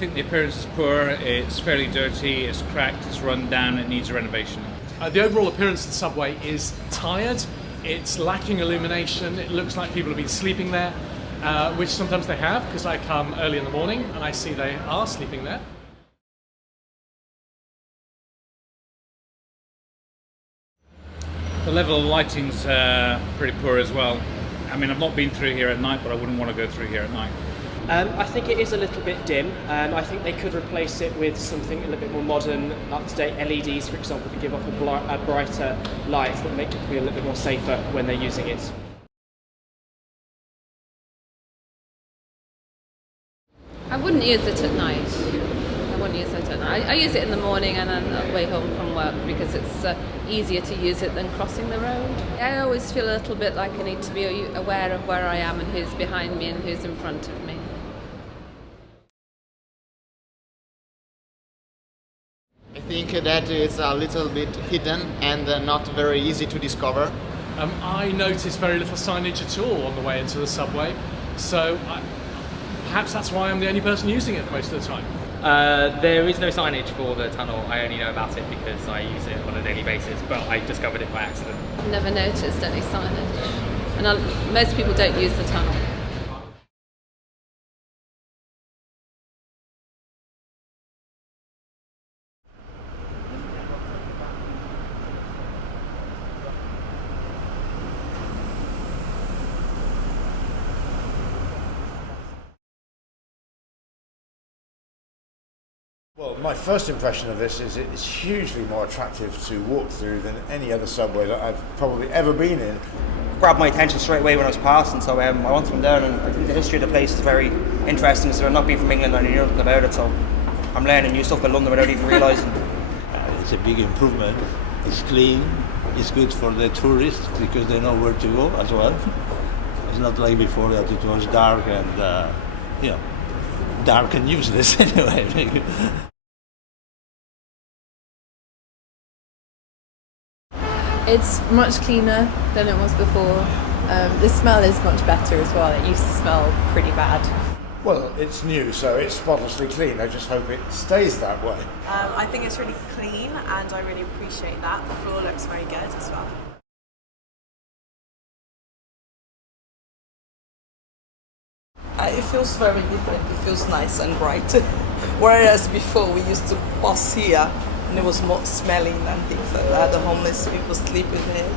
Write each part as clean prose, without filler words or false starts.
think the appearance is poor, it's fairly dirty, it's cracked, it's run down, it needs a renovation. The overall appearance of the subway is tired, it's lacking illumination, it looks like people have been sleeping there, which sometimes they have, because I come early in the morning and I see they are sleeping there. The level of lighting's pretty poor as well. I mean, I've not been through here at night, but I wouldn't want to go through here at night. I think it is a little bit dim. I think they could replace it with something a little bit more modern, up-to-date LEDs, for example, to give off a brighter light that make it feel a little bit more safer when they're using it. I wouldn't use it at night. I use it in the morning and on the way home from work because it's easier to use it than crossing the road. I always feel a little bit like I need to be aware of where I am and who's behind me and who's in front of me. I think that it's a little bit hidden and not very easy to discover. I notice very little signage at all on the way into the subway, so perhaps that's why I'm the only person using it most of the time. There is no signage for the tunnel. I only know about it because I use it on a daily basis, but I discovered it by accident. I've never noticed any signage, and most people don't use the tunnel. Well, my first impression of this is it's hugely more attractive to walk through than any other subway that I've probably ever been in. Grabbed my attention straight away when I was passing, so I went from there, and I think the history of the place is very interesting. So, not being from England, I knew nothing about it, so I'm learning new stuff about London without even realising. It's a big improvement. It's clean. It's good for the tourists because they know where to go as well. It's not like before that it was dark and dark and useless anyway. It's much cleaner than it was before. The smell is much better as well. It used to smell pretty bad. Well, it's new, so it's spotlessly clean. I just hope it stays that way. I think it's really clean and I really appreciate that. The floor looks very good as well. It feels very different. It feels nice and bright. Whereas before we used to pass here and it was more smelling and things like that. The homeless people sleeping there.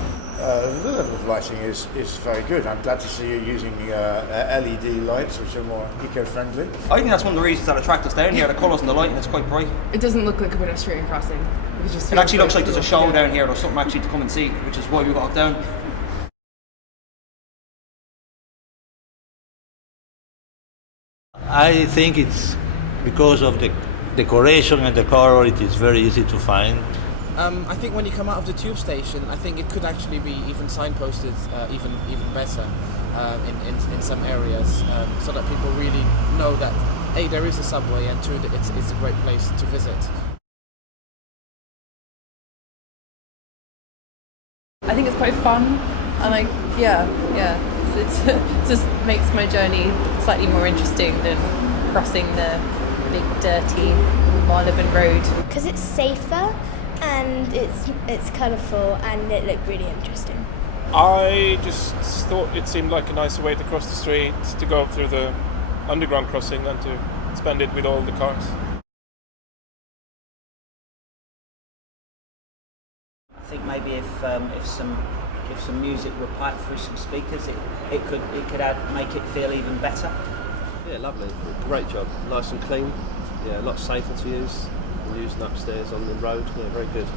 The level of lighting is very good. I'm glad to see you using LED lights, which are more eco-friendly. I think that's one of the reasons that attract us down here, the colours and the lighting, it's quite bright. It doesn't look like a pedestrian crossing. It actually looks like there's a show down here or something actually to come and see, which is why we got down. I think it's because of the decoration and the color, it is very easy to find. I think when you come out of the tube station, I think it could actually be even signposted even better in some areas, so that people really know that A, there is a subway, and 2, that it's a great place to visit. I think it's quite fun, and it just makes my journey slightly more interesting than crossing the big dirty Marylebone Road. Because it's safer and it's colourful and it looked really interesting. I just thought it seemed like a nicer way to cross the street, to go through the underground crossing than to spend it with all the cars. I think maybe if some music were piped through some speakers, it could make it feel even better. Yeah, lovely. Great job. Nice and clean. Yeah, a lot safer to use than using upstairs on the road. Yeah, very good.